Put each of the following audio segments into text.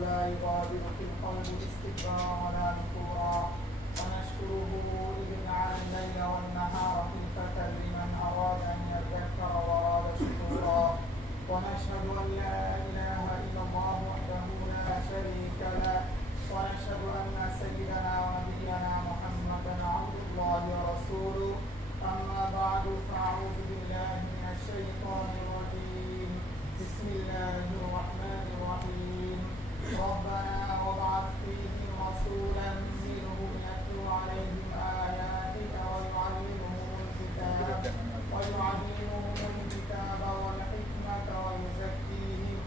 لا يغادر في القلب استكبارا ولا نفورا ونشكره إذ جعل الليل والنهار خلفة لمن أراد أن يذكر وأراد شكورا ونشهد أن لا إله إلا الله وحده لا شريك له ونشهد أن سيدنا ونبينا محمدا عبد الله ورسوله أما بعد فأعوذ بالله من الشيطان الرجيم بسم الله الرحمن الرحيم ربنا وابعث فيهم رسولا منهم يتلو عليهم آياتك ويعلمهم الكتاب والحكمة ويزكيهم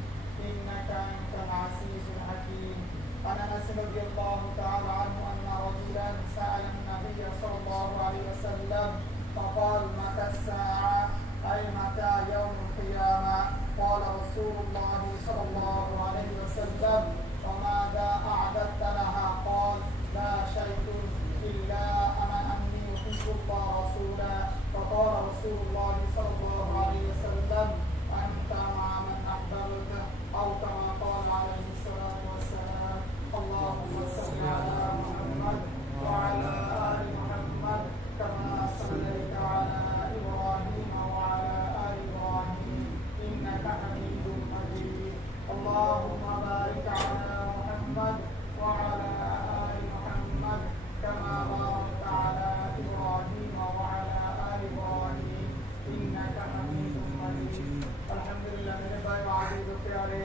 إنك أنت العزيز الحكيم. عن أنس رضي الله تعالى عنه أن رجلا سأل النبي صلى الله عليه وسلم فقال متى الساعة أي متى يوم القيامة؟ قال رسول الله صلى الله عليه وسلم وماذا أعددت لها؟ قال لا شيء إلا أني أحب الله ورسوله. فقال رسول الله صلى الله عليه وسلم أنت مع من أحببت أو كما قال عليه الصلاة والسلام. اللهم صل على محمد وعلى آل محمد كما صليت على إبراهيم وعلى آل إبراهيم إنك حميد مجيد. اللهم بارك على محمد وعلى آل محمد كما باركت على إبراهيم وعلى آل إبراهيم إنك حميد مجيد. الحمد لله میرے بھائی عزیز و پیارے،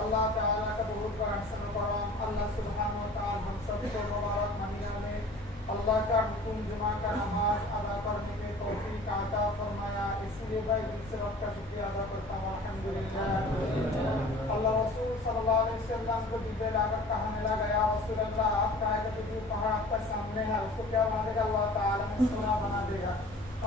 اللہ تعالیٰ کا بہت بڑا احسان و کرم، اللہ سبحانہ و تعالیٰ ہم سب کو مبارک مہینہ میں اللہ کا حکم جمعہ کا نماز ادا کرنے میں توفیق عطا فرمایا، اس لیے بھائی دل سے رب کا شکریہ ادا کرتا ہوں الحمدللہ۔ اللہ رسول صلی اللہ علیہ وسلم کو دیدے لا کر کہنے لگا یا رسول اللہ آپ کا ہے کہ جو پہاڑ آپ کا سامنے ہے اس کو کیا بنا دے گا؟ اللہ تعالیٰ نے سونا بنا دے گا۔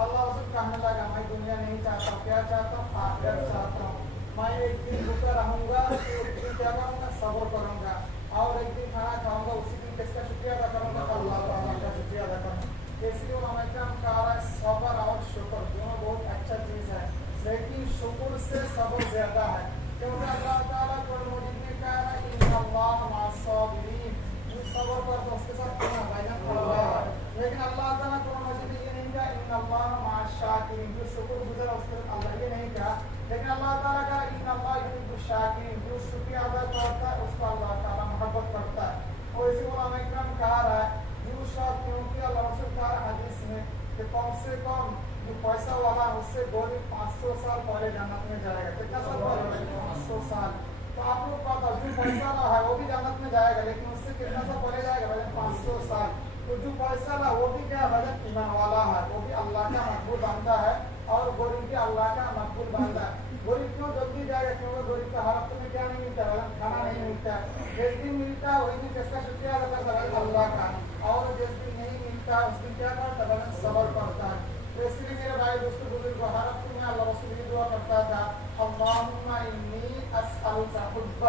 اللہ رسول کہنے لگا میں دنیا نہیں چاہتا ہوں، کیا چاہتا ہوں؟ آخرت چاہتا ہوں۔ میں ایک دن بھوکا رہوں گا، ایک دن کیا کروں گا؟ صبر کروں گا، اور ایک دن کھانا کھاؤں گا، اسی دن کس کا شکریہ ادا کروں گا؟ اللہ تعالیٰ کا شکریہ ادا کروں گا۔ اس لیے علماء کرام کہا رہا ہے صبر اور شکر دونوں بہت اچھا چیز ہے، لیکن شکر سے صبر زیادہ ہے، کیونکہ اللہ تعالیٰ قرآن مجید میں کہا ہے ان اللہ مع الصابرین، جو صبر کرتا اس کے ساتھ کتنا بھجن کھڑا ہوا ہے، لیکن اللہ تعالیٰ قرآن مجید میں یہ نہیں کہا ان اللہ مع الشاکرین، جو شکر گزار اس کے ساتھ اللہ یہ نہیں کہا، لیکن اللہ تعالیٰ کا ان اللہ یحب الشاکرین، جو شکریہ ادا کرتا ہے اس کو اللہ تعالیٰ محبت کرتا ہے۔ اور اسی علماء کرام کہا رہا ہے جو شخص، کیونکہ اللہ رسول کہا رہا حدیث میں کہ کم سے کم جو پیسہ والا ہے اس سے غریب 500 سال پہلے جنت میں جائے گا۔ کتنا سال پہلے؟ 500 سال۔ تو آپ لوگ پتا جو پیسہ والا ہے وہ بھی جنت میں جائے گا، لیکن اس سے کتنا سال پہلے جائے گا؟ 500 سال۔ تو جو پیسہ والا وہ بھی کیا ہے؟ ایمان والا ہے، وہ بھی اللہ کا مقبول بندہ ہے، اور غریب بھی اللہ کا مقبول بندہ ہے۔ غریب کیوں جلدی جائے گا؟ کیونکہ غریب کا حالت میں کیا نہیں ملتا ہے؟ کھانا نہیں ملتا ہے۔ جس دن ملتا ہے وہی دن کس کا شکریہ ادا کرتا ہے؟ اللہ کا۔ اور جس دن نہیں ملتا ہے اس دن کیا کرتا ہے؟ صبر کرتا ہے۔ تو اس لیے میرے بھائی دوستوں بزرگ حالت میں اللہ رسول یہ دعا کرتا تھا اللہم انی اسألک حبک،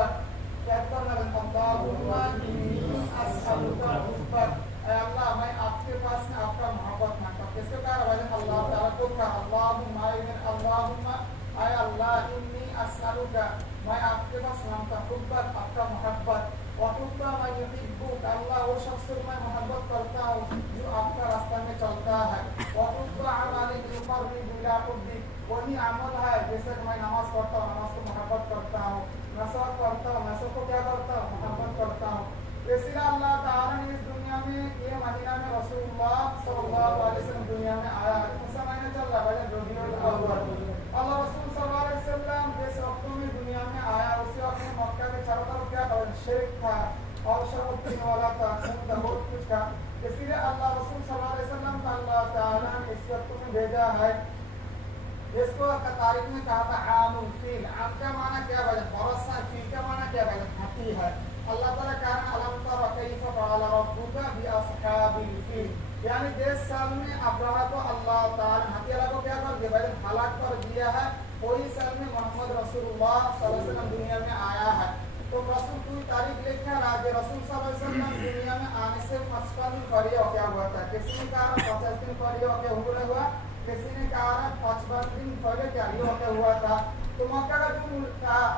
کیا کرنا ہے؟ اللہم انی اسألک حبک، اے اللہ میں آپ کے پاس میں آپ کا محبت مانگتا ہوں۔ کس کو کہا رہا ہے؟ اللہ تعالیٰ کو کہا اللہم اے اللہ انی اسألک، میں آپ کے پاس مانگتا ہوں حبک، آپ کا محبت، وحب من یحبک، اللہ وہ شخص سے میں محبت کرتا ہوں جو آپ کا راستہ میں چلتا ہے، وحب عمل یقرب الی حبک، وہی عمل ہے جیسے کہ میں نماز پڑھتا ہوں، نماز کو محبت کرتا ہوں، نسک پڑھتا ہوں، نسک کو کیا کرتا ہوں؟ محبت کرتا ہوں۔ اس لیے اللہ تعالیٰ نے اس دنیا میں یہ مہینہ میں رسول اللہ صلی اللہ علیہ وسلم دنیا میں آیا ہے، کون سا مہینہ چل رہا ہے؟ ربیع الاول۔ اللہ رسول صلی اللہ علیہ وسلم جس وقتوں میں دنیا میں آیا اسی وقت میں مکہ کے چاروں طرف کیا تھا؟ شرک تھا اور شراب پینے والا تھا، خون تھا، بہت کچھ تھا۔ اس لیے اللہ رسول صلی اللہ علیہ وسلم کا اللہ تعالیٰ نے اس وقت میں بھیجا ہے جس کو تاریخ میں کہا تھا عام الفیل۔ عام کا معنی کیا ہے؟ برس ہے، فیل کا معنی کیا ہے؟ ہاتھی ہے۔ اللہ تعالیٰ کہا ہے الم تر کیف فعل ربک باصحاب الفیل، یعنی جس سال میں ابرہہ کو اللہ تعالیٰ ہاتھی والا کو کیا کر دیا؟ ہلاک کر دیا ہے، وہی سال میں محمد رسول اللہ صلی اللہ علیہ وسلم دنیا میں آیا ہے۔ تو رسول کوئی تاریخ لکھا رہا کہ رسول صلی اللہ علیہ وسلم دنیا میں آنے سے 55 دن پہلے واقعہ ہوا تھا، کسی نے کہا 50 دن پہلے واقعہ ہوا، کسی نے کہا 55 دن پہلے کیا واقعہ ہوا تھا۔ تو مکہ کا جو ملک تھا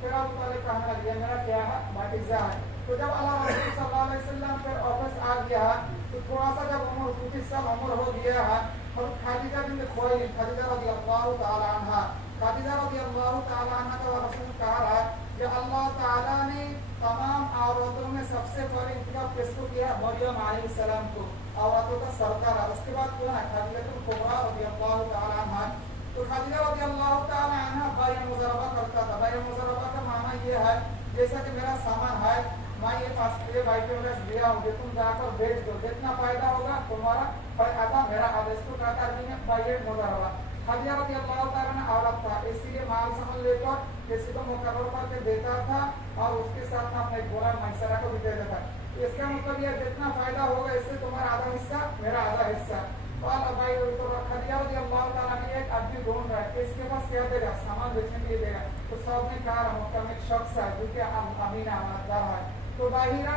پھر ابو طالب کہنے لگے میرا کیا ہے بھتیجا ہے. تو جب اللہ رسول صلی اللہ علیہ وسلم پھر واپس آ گیا تو تھوڑا سا جب عمر 25 سال عمر ہو گیا ہے اور خدیجہ بنت خویلد خدیجہ رضی اللہ تعالی عنہا خدیجہ رضی اللہ تعالی عنہا کا رسول کہا ہے کہ اللہ تعالیٰ نے تمام عورتوں میں سب سے پہلے انتخاب کس کو کیا مریم علیہ السلام کو عورتوں کا سردار ہے. اس کے بعد کون ہے خدیجہ الکبریٰ رضی اللہ تعالی عنہا. تو خدیجہ رضی اللہ تعالی عنہا بیع مضاربہ کرتا تھا. بیع مضاربہ کا معنی یہ ہے جیسا کہ میرا سامان ہے میں یہ بھائی کے دیا ہوں تم جا کر بیچ دو جتنا فائدہ ہوگا تمہارا فائدہ میرا آدیش کو کہتا ہے عربی میں بیع مضاربہ. خدیجہ رضی اللہ تعالیٰ نے عورت تھا اس لیے مال سامان لے کر کسی کو مقرر کر کے دیتا تھا اور اس کے ساتھ میں اپنے غلام میسرہ کو بھی دے دیتا. اس کا مطلب یہ جتنا فائدہ ہوگا اس سے تمہارا آدھا حصہ میرا آدھا حصہ. خدیجہ رضی اللہ تعالیٰ نے ایک آدمی ڈھونڈ رہا ہے اس کے پاس کیا دے گا سامان بیچنے کے لیے دے گا. تو سب نے کہا محترم ایک شخص ہے جو کہ امین امانتدار ہے. تو باہرہ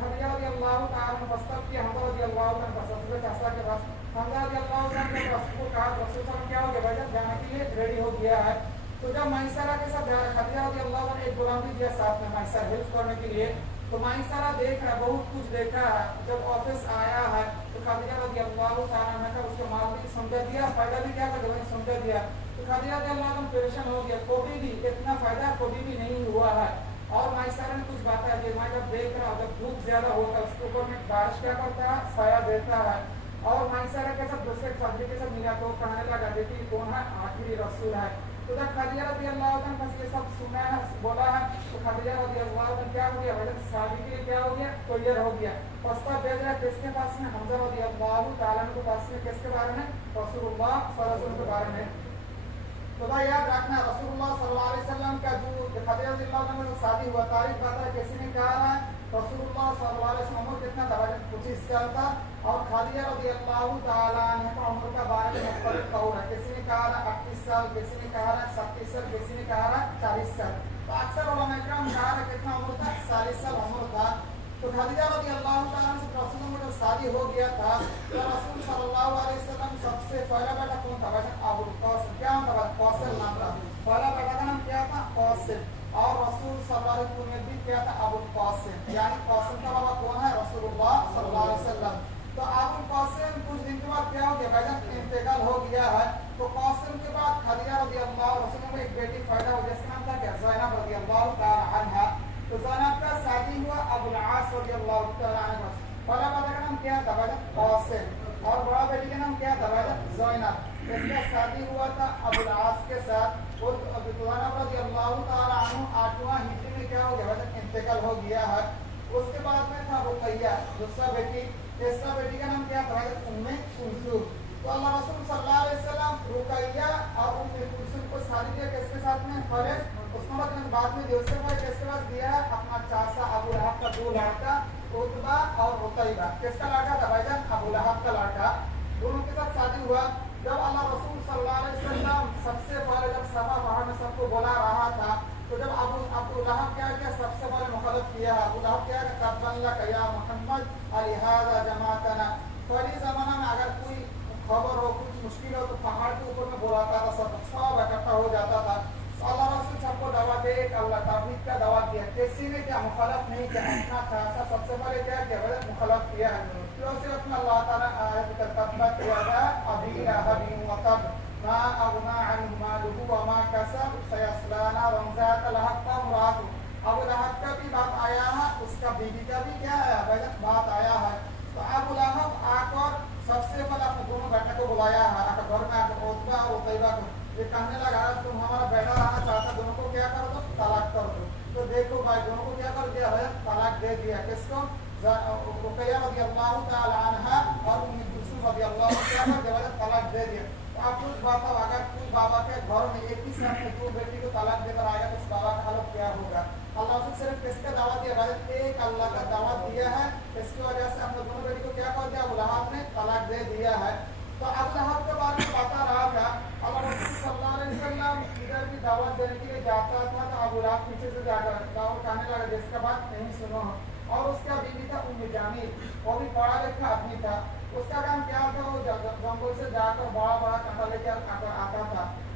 خدیجہ رضی اللہ تعالیٰ نے فستب کیا حمزہ رضی اللہ تعالیٰ نے فستب چاسا کے پاس حمزہ رضی اللہ تعالیٰ نے رسول کو کہا رسول صلی اللہ علیہ وسلم کیا ہو گیا بھائی جب جانے کے لیے ریڈی ہو گیا ہے. تو جب میسرہ کے ساتھ خدیجہ رضی اللہ عنہ نے ایک غلام بھی دیا ساتھ میں میسرہ ہیلپ کرنے کے لیے. تو میسرہ دیکھ رہا بہت کچھ دیکھا ہے. جب آفس آیا ہے تو خدیجہ رضی اللہ تعالیٰ نے اس کو مال بھی سمجھا دیا فائدہ بھی کیا کر سمجھا دیا. تو خدیجہ رضی اللہ عنہ پریشان ہو گیا کبھی بھی اتنا فائدہ کبھی بھی نہیں ہوا ہے. اور میسرہ نے کچھ باتیں کہ میں جب دیکھ رہا ہوں جب دھوپ زیادہ ہوتا ہے اس کے اوپر میں بارش کیا کرتا ہے سایہ دیتا ہے. اور میسرہ کے ساتھ دوسرے فضل کے ساتھ ملا تو کہنے لگا دیکھیے کون ہے آخری رسول ہے. تو جب خدیجہ رضی اللہ عنہ نے یہ سب سنا ہے بولا ہے تو خدیجہ رضی اللہ عنہ کیا ہو گیا شادی کے لیے کیا ہو گیا تیار ہو گیا. پستا بھیج رہا ہے کس کے پاس میں حمزہ رضی اللہ تعالیٰ کے پاس میں کس کے بارے میں رسول اللہ صلی اللہ علیہ وسلم کے بارے میں. تو بھائی یاد رکھنا رسول اللہ صلی اللہ علیہ وسلم کا جو خدیجہ رضی اللہ عنہ میں شادی ہوا تاریخ بتا ہے کسی نے کہا ہے رسول اللہ صلی اللہ علیہ وسلم عمر کتنا تھا 25 سال تھا. اور خدیجہ رضی اللہ تعالیٰ عنہ کا عمر کا بارے میں مختلف قول ہے. کسی نے کہا ہے 38 سال کسی نے کہا ہے 37 سال کسی نے کہا ہے 40 سال. تو اکثر علماء کرام کہا ہے کتنا عمر تھا 40 سال عمر تھا. تو خدیجہ رضی اللہ تعالیٰ عنہ سے رسول اللہ جب شادی ہو گیا تھا تو رسول صلی اللہ علیہ وسلم سب سے پہلا بیٹا کون تھا ابو القاسم کیا تھا قاسم نام تھا. پہلا بیٹا کا نام کیا تھا قاسم. اور رسول صلی اللہ علیہ وسلم بھی کیا تھا ابو القاسم یعنی قاسم کا بابا کون ہے رسول اللہ صلی اللہ علیہ وسلم. تو ابو القاسم کچھ دن کے بعد کیا ہو گیا بھائی انتقال ہو گیا ہے. تو قاسم کے بعد خدیجہ رضی اللہ عنہ میں ایک بیٹی پیدا ہو جس کا نام تھا کیا زینب رضی اللہ تعالی عنہا. تو زینب کا شادی ہوا ابو العاص رضی اللہ تعالی عنہ. پہلا بیٹا کا نام کیا تھا بھائی قاسم اور بڑا بیٹی کا نام کیا تھا بھائی زینب. اس کا شادی ہوا تھا ابو العاص کے ساتھ. اور زینب رضی اللہ تعالی عنہ 8واں ہجری میں کیا ہو گیا بھائی انتقال ہو گیا ہے. اس کے بعد میں تھا رقیہ دوسرا بیٹی. تیسرا بیٹی کا نام کیا تھا ام کلثوم. تو اللہ رسول صلی اللہ علیہ وسلم رقیہ اور ام کلثوم کو شادی کیا کس کے ساتھ میں خالد. اس کے بعد میں دوسرے بھائی کس کے پاس دیا ہے اپنا چاچا ابو لہب کا 2 لڑکا عتبہ اور رقیہ. کس کا لڑکا تھا بھائی جان ابو لہب کا لڑکا. دونوں کے ساتھ شادی ہوا. جب اللہ رسول صلی اللہ علیہ وسلم سب سے پہلے جب صفا وہاں میں سب کو بلا رہا تھا تو جب ابو لہب کیا سب سے پہلے مخالف کیا. ابو لہب کیا تبا لک یا محمد لہذا جماعتنا. پہلی زمانہ میں اگر کوئی خبر ہو کچھ مشکل ہو تو پہاڑ کے اوپر میں بلاتا تھا سب اکٹھا ہو جاتا تھا. اللہ رسول سب کو دعوت دے اللہ توحید کا دعوت دیا. کسی نے کیا مخالف نہیں کیا اپنا خاصا سب سے پہلے کیا کیا مخالف کیا ہے. اللہ تعالیٰ آیت تبت یدا ابی لہب وتب ما اغنی عنہ مالہ وما کسب سیصلی نارا ذات لہب امرأتہ. ابو لہب کا بھی بات آیا ہے اس کا بیوی کا بھی کیا ہے بات آیا ہے. تو ابو لہب آ کر سب سے پہلے اپنے دونوں بیٹے کو بلایا ہے آ کر گھر میں آ کر عتبہ اور رقیہ کو. یہ کہنے لگا تم ہمارا بیٹا رہنا چاہتا دونوں کو کیا کر دو طلاق کر دو. تو دیکھو بھائی دونوں کو کیا کر دیا ہے طلاق دے دیا. کس کو رقیہ رضی اللہ تعالی عنہا اور ام کلثوم رضی اللہ تعالی عنہا طلاق دے دیا. تو آپ کچھ بتاؤ اگر کوئی بابا کے گھر میں ایک ہی ساتھ میں 2 بیٹی کو طلاق دے کر آئے گا تو اس بابا کا حالت کیا ہوگا. اللہ نے صرف کس کا دعوت دیا ایک اللہ کا دعوت دیا ہے. اس کی وجہ سے اپنے دونوں بیٹی کو کیا کر دیا ابو لہب نے طلاق دے دیا ہے. تو ابو لہب کے بارے میں بتا رہا تھا اللہ رسول صلی اللہ علیہ وسلم ادھر بھی دعوت دینے کے لیے جاتا تھا تو ابو لہب پیچھے سے جا کر دعوت کہنے لگا جس کا بات نہیں سنو. اور اس کا بیوی تھا ام جمیل وہ بھی پڑھا لکھا آدمی تھا. اس کا کام کیا تھا وہ جنگل سے جا کر بڑا کنڈا لے کر آتا تھا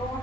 9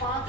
5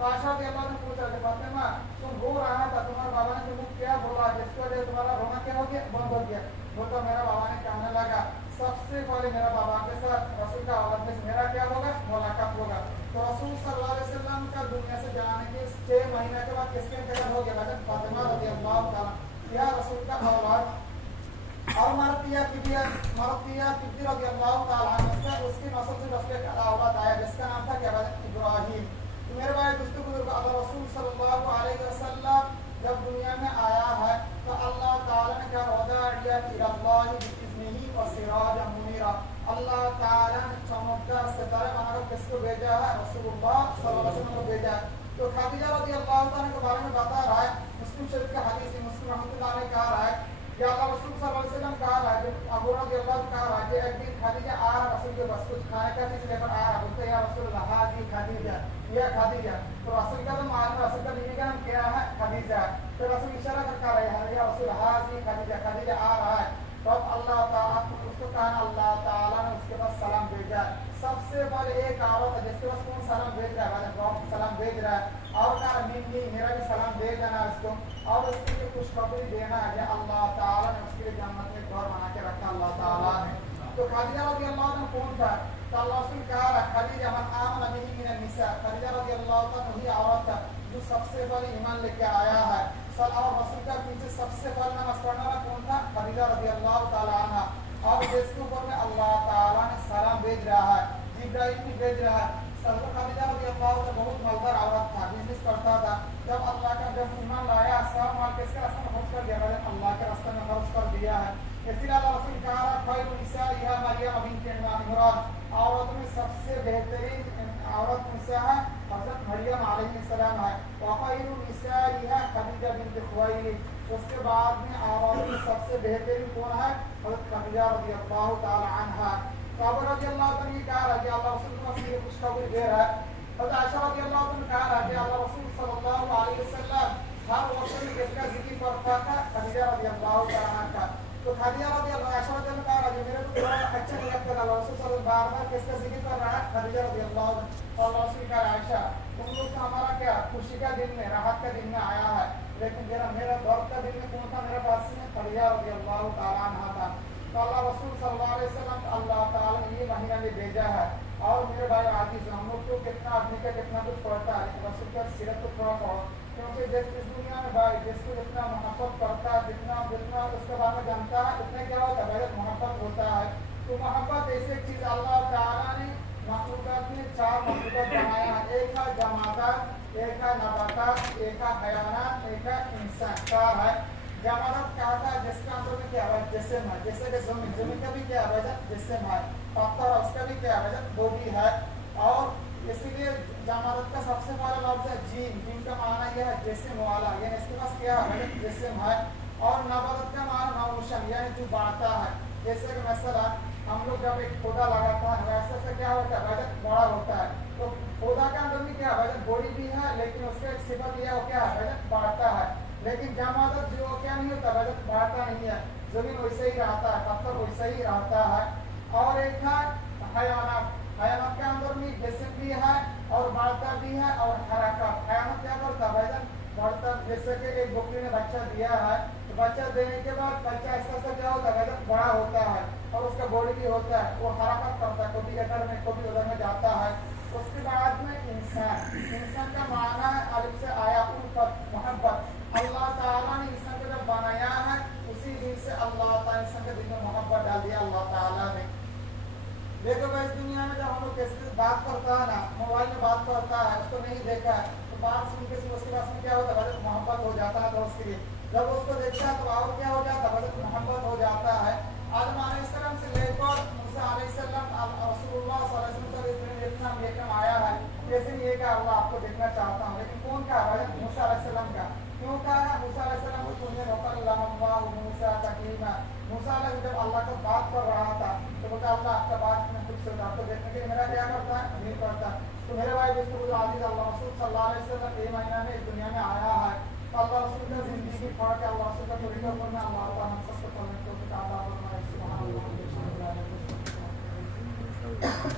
تو عائشہ رضی اللہ عنہ نے پوچھا کہ فاطمہ تم رو رہا تھا, تمہارے بابا نے تمہیں کیا بولا جس کی وجہ سے تمہارا رونا کیا ہو گیا, بند ہو گیا؟ بولتا میرا بابا نے کہنے لگا سب سے پہلے میرا بابا کے ساتھ رسول کا اولاد میں میرا کیا ہوگا, ملاقات ہوگا. تو رسول صلی اللہ علیہ وسلم کا دنیا سے جانے کے 6 مہینے کے بعد کس کے انتقال ہو گیا؟ فاطمہ رضی اللہ تعالیٰ یا رسول کا اولاد. اور مرتیہ رضی اللہ تعالیٰ عنہ اس کی نسل سے رسول کا اولاد آیا جس کا نام تھا کیا, ابراہیم. تو میرے بھائی دوستوں بزرگ, اللہ رسول صلی اللہ علیہ وسلم جب دنیا میں آیا ہے تو اللہ تعالیٰ نے کیا وداعیا الی اللہ باذنہ وسراجا منیرا, اللہ تعالیٰ نے چمکدار ستارہ بنا کر کس کو بھیجا ہے, رسول اللہ صلی اللہ علیہ وسلم کو بھیجا ہے. تو خدیجہ رضی اللہ تعالیٰ کے بارے میں بتا رہا ہے, مسلم شریف کا حدیث ہے, مسلم رحمۃ اللہ علیہ کہا رہا ہے کہ اللہ رسول صلی اللہ علیہ وسلم کہا رہا ہے, ابو رضی اللہ کہا رہا ہے کہ ایک دن خدیجہ آ رہا رسول کے پاس کچھ کھانے کا چیز لے کر آ رہا, بولتے یا رسول اللہ حاضی خدیجہ, یا خدیجہ. تو رسول کا تو معلوم, رسول کا بیوی کا نام کیا ہے, خدیجہ. تو رسول اشارہ کر کہا رہا ہے یا رسول حاضی خدیجہ, خدیجہ آ رہا ہے. تو اللہ تعالیٰ اس کو کہا اللہ تعالیٰ نے اس کے پاس سلام بھیجا. سب سے پہلے ایک عورت ہے جس کے پاس کون سلام بھیج رہا ہے, باپ سلام بھیج رہا ہے, اور کہا منی میرا بھی سلام بھیج دینا اس کو, اور اس کے لیے خوشخبری دینا ہے. اللہ تعالیٰ نے اس کے لیے جنت میں گھر بنا کے رکھا اللہ تعالیٰ نے. تو خدیجہ رضی اللہ عنہ کون تھا؟ تو اللہ رسول کہا رہا خدیجہ من آمن به من النساء, خدیجہ رضی اللہ عنہ وہی عورت تھا جو سب سے پہلے ایمان لے کے آیا ہے. اور رسول کا پیچھے سب سے پہلے نماز پڑھنے والا کون تھا؟ خدیجہ رضی اللہ تعالیٰ عنہ. اور جس کے اوپر میں اللہ تعالیٰ نے سلام بھیج رہا ہے, جبرائیل بھی بھیج رہا ہے. خدیجہ رضی اللہ عنہ بہت مالدار عورت تھا, بزنس کرتا تھا. جب اللہ کا جب ایمان لایا سب مال کس کے راستے میں خرچ کر دیا, اللہ کے راستے میں خرچ کر دیا ہے. اسی لیے اللہ رسول کہا رہا خیر نسائها مریم بنت عمران, عورت میں سب سے بہترین عورت میں سے ہے حضرت مریم علیہ السلام ہے. وخیر نسائها خدیجہ بنت خویلد, اس کے بعد میں عورت میں سب سے بہترین کون ہے, حضرت خدیجہ رضی اللہ تعالی عنہا. تو ابو رضی اللہ عنہ یہ کہا رہا کہ اللہ رسول کو اس لیے خوشخبری دے رہا ہے. حضرت عائشہ رضی اللہ عنہ نے کہا رہا کہ اللہ رسول صلی اللہ علیہ وسلم ہر وقت میں کس کا ذکر کرتا تھا, خدیجہ رضی اللہ تعالی عنہ کا. تو خدیجہ رضی اللہ عائشہ رضی اللہ کہا رہا کہ میرے کو بڑا اچھا نہیں لگتا تھا, اللہ رسول صلی اللہ بار بار کس کا ذکر کر رہا ہے, خدیجہ رضی اللہ عنہ. تو اللہ رسول کہا عائشہ تم لوگ تو ہمارا کیا خوشی کا دن میں راحت کا دن میں آیا ہے, لیکن میرا درد کا دن میں کون تھا, میرے پاس میں خدیجہ رضی اللہ تعالی عنہ تھا. تو اللہ رسول صلی اللہ علیہ وسلم اللہ تعالیٰ نے یہ مہینہ میں بھیجا ہے. اور میرے بھائی عزیز ہم لوگ کو کتنا آدمی کا کتنا کچھ پڑھتا ہے, رسول کا سیرت کو تھوڑا پڑھو, کیونکہ جس اس دنیا میں بھائی جس کو جتنا محبت کرتا ہے, جتنا اس کے بارے میں جانتا ہے, اتنا کیا ہوتا ہے بھائی محبت ہوتا ہے. تو محبت ایسی ایک چیز اللہ تعالیٰ نے مخلوقات میں 4 مخلوقات بنایا ہے, ایک ہے جمادات, ایک ہے نباتات, ایک ہے حیوانات, ایک ہے انسان. 4 ہے. جمادات کہا تھا جس کا اندر میں کیا ہے جسم ہے, جیسے کہ زمین کا بھی کیا ہے جسم ہے, پتھر اس کا بھی کیا ہے بوڈی ہے. اور اسی لیے جمادات کا سب سے پہلا لفظ ہے جیم, جیم کا معنی یہ ہے جسم والا, یعنی اس کے پاس کیا ہے جسم ہے. اور نباتات کا معنی نوشن یعنی جو بڑھتا ہے, جیسے کہ مثلا ہم لوگ جب ایک پودا لگاتا ہے ویسے سے کیا ہوتا ہے بڑا ہوتا ہے. تو پودا کے اندر بھی کیا ہے بوڈی بھی ہے, لیکن اس کا ایک صفت یہ ہے کیا ہے بڑھتا ہے. لیکن جمادات جو کیا نہیں ہوتا بڑھتا نہیں ہے, زمین ویسے ہی رہتا ہے, پتھر ویسے ہی رہتا ہے. اور ایک ہے حیوانات, حیوانات کے اندر بھی جسم بھی ہے اور بڑھتا بھی ہے اور حرکت. حیوانات کیا کرتا ہے بڑھتا, جیسے کہ ایک بکری نے بچہ دیا ہے, تو بچہ دینے کے بعد بچہ ایسا ایسا کیا ہوتا ہے بڑا ہوتا ہے, اور اس کا باڈی بھی ہوتا ہے, وہ حرکت کرتا ہے, کبھی ادھر میں کبھی ادھر میں جاتا ہے. اس کے بعد میں انسان, انسان کا معنی ہے الف سے آیا الفت, محبت. اللہ تعالیٰ نے انسان کو جب بنایا ہے اسی دن سے اللہ تعالیٰ انسان کے دل میں محبت ڈال دیا اللہ تعالیٰ نے. دیکھو بھائی اس دنیا میں جب ہم لوگ کسی سے بات کرتا ہے نا, موبائل میں بات کرتا ہے, اس کو نہیں دیکھا ہے, تو بات سن کے اس کے پاس میں کیا ہوتا ہے محبت ہو جاتا ہے دوست کے لیے. جب اس کو دیکھتا ہے تو اور کیا ہو جاتا ہے محبت ہو جاتا ہے. آدم علیہ السلام سے لے کر موسیٰ علیہ السلام رسول اللہ صلی اللہ علیہ وسلم کا اس دن اتنا بیکم آیا ہے, جیسے یہ کہ اللہ آپ کو دیکھنا چاہتا ہوں. لیکن کون کا ہے موسیٰ علیہ السلام کا. کیوں کہا ہے موسیٰ علیہ السلام کو تمہیں وکلم اللہ موسیٰ تکلیما, موسیٰ علیہ جب اللہ کا بات کر رہا تھا تو بتا اللہ آپ کا بات میں خود سے آپ کو دیکھنے کے میرا کیا کرتا ہے نہیں کرتا. تو میرے بھائی جس کو عزیز اللہ رسول صلی اللہ علیہ وسلم 1 مہینہ میں اس دنیا میں آیا ہے, اللہ رسول کا زندگی پڑھ کے اللہ رسول کا طریقہ پڑھنا اللہ تعالیٰ ہم سب کو پڑھنے کو